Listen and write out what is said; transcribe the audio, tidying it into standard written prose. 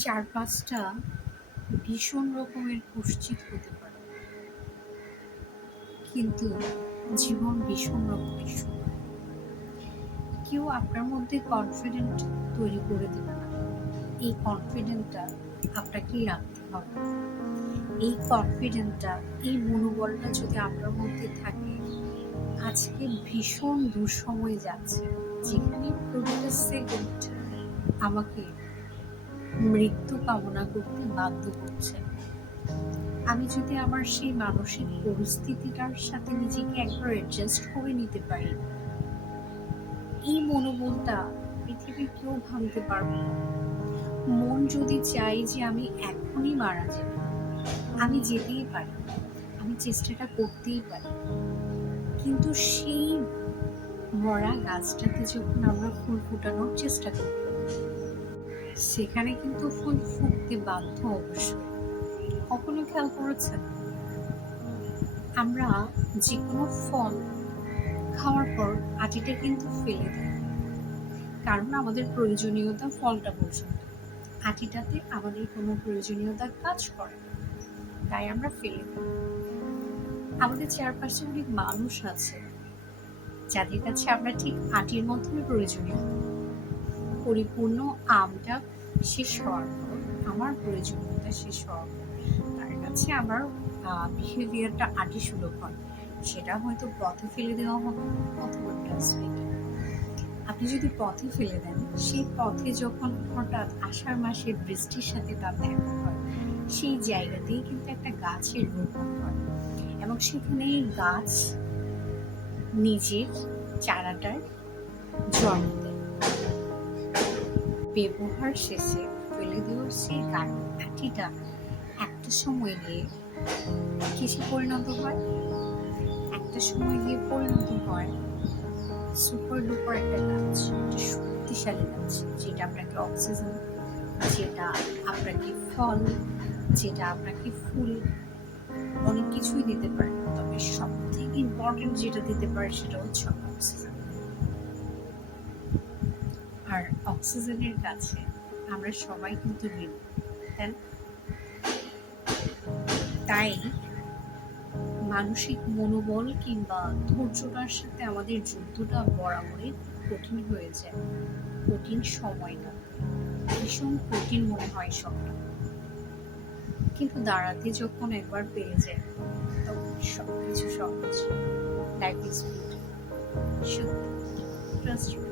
চার-পাঁচটা ভীষণ রকমের কুৎসিত হতে পারে, কিন্তু জীবন ভীষণ রকমের সুন্দর। কেউ আপনার মধ্যে কনফিডেন্ট তৈরি করে দেবে না। এই কনফিডেন্টটা আপনাকেই রাখতে হবে। এই কনফিডেন্টটা, এই মনোবলটা যদি আপনার মধ্যে থাকে, আজকে ভীষণ দুঃসময় যাচ্ছে, যেখানে প্রতিটা সেকেন্ড আমাকে মৃত্যু কামনা করতে বাধ্য করছে। আমি যদি আমার সেই মানসিক পরিস্থিতিটার সাথে নিজেকে একবার অ্যাডজাস্ট করে নিতে পারি, এই মনোবলটা পৃথিবীর কেউ ভাঙতে পারবে না। মন যদি চাই যে আমি এখনই মারা যাব, আমি যেতেই পারি, আমি চেষ্টাটা করতেই পারি, কিন্তু সেই মরা গাছটাতে যখন আমরা ফুল ফোটানোর চেষ্টা করি, সেখানে কিন্তু ফুল ফুটতে বাধ্য অবশ্যই। কখনো খেয়াল করেছেন, আমরা যে কোনো ফল খাওয়ার পর আটিটা কিন্তু ফেলে দিই, কারণ আমাদের প্রয়োজনীয়তা ফলটা পর্যন্ত, আটিটাতে আমাদের কোনো প্রয়োজনীয়তা কাজ করে না, তাই আমরা ফেলে দিই। আমাদের চারপাশে অনেক মানুষ আছে যাদের কাছে আমরা ঠিক আটির মতনই প্রয়োজনীয়। পরিপূর্ণ আমটা শেষ হওয়ার পর, আমার প্রয়োজনীয়তা শেষ হওয়ার পর তার কাছে আমার বিহেভিয়ারটা আটি সুলভ হয়। সেটা হয়তো পথে ফেলে দেওয়া হবে অথবা ডাস্টবিনে। আপনি যদি পথে ফেলে দেন, সেই পথে যখন হঠাৎ আষাঢ় মাসের বৃষ্টির সাথে তার দেখা হয়, সেই জায়গাতেই কিন্তু একটা গাছের রোপণ হয় এবং সেখানে গাছ নিজের চারাটার জন্ম দেয়। ব্যবহার শেষে ফেলে দেওয়ার সেই কাঠিটা একটা সময় গিয়ে কিসে পরিণত হয়? একটা সময় গিয়ে পরিণত হয় সুপার ডুপার একটা গাছ, একটা শক্তিশালী গাছ, যেটা আপনাকে অক্সিজেন, যেটা আপনাকে ফল, যেটা আপনাকে ফুল, অনেক কিছুই দিতে পারে। তবে সব থেকে ইম্পর্টেন্ট যেটা দিতে পারে সেটা হচ্ছে অক্সিজেন। আর অক্সিজেনের কাছে আমরা সবাই কিন্তু ঋণী, তাই মানসিক মনোবল কিংবা ধৈর্যটার সাথে আমাদের যুদ্ধটা বরাবরই কঠিন হয়ে যায়। কঠিন সময়টা ভীষণ কঠিন মনে হয় সবটা, কিন্তু দাঁড়াতে যখন একবার পেরে যায়, তখন সবকিছু সহজ। Life is beautiful. সত্যি, ট্রাস্ট মি।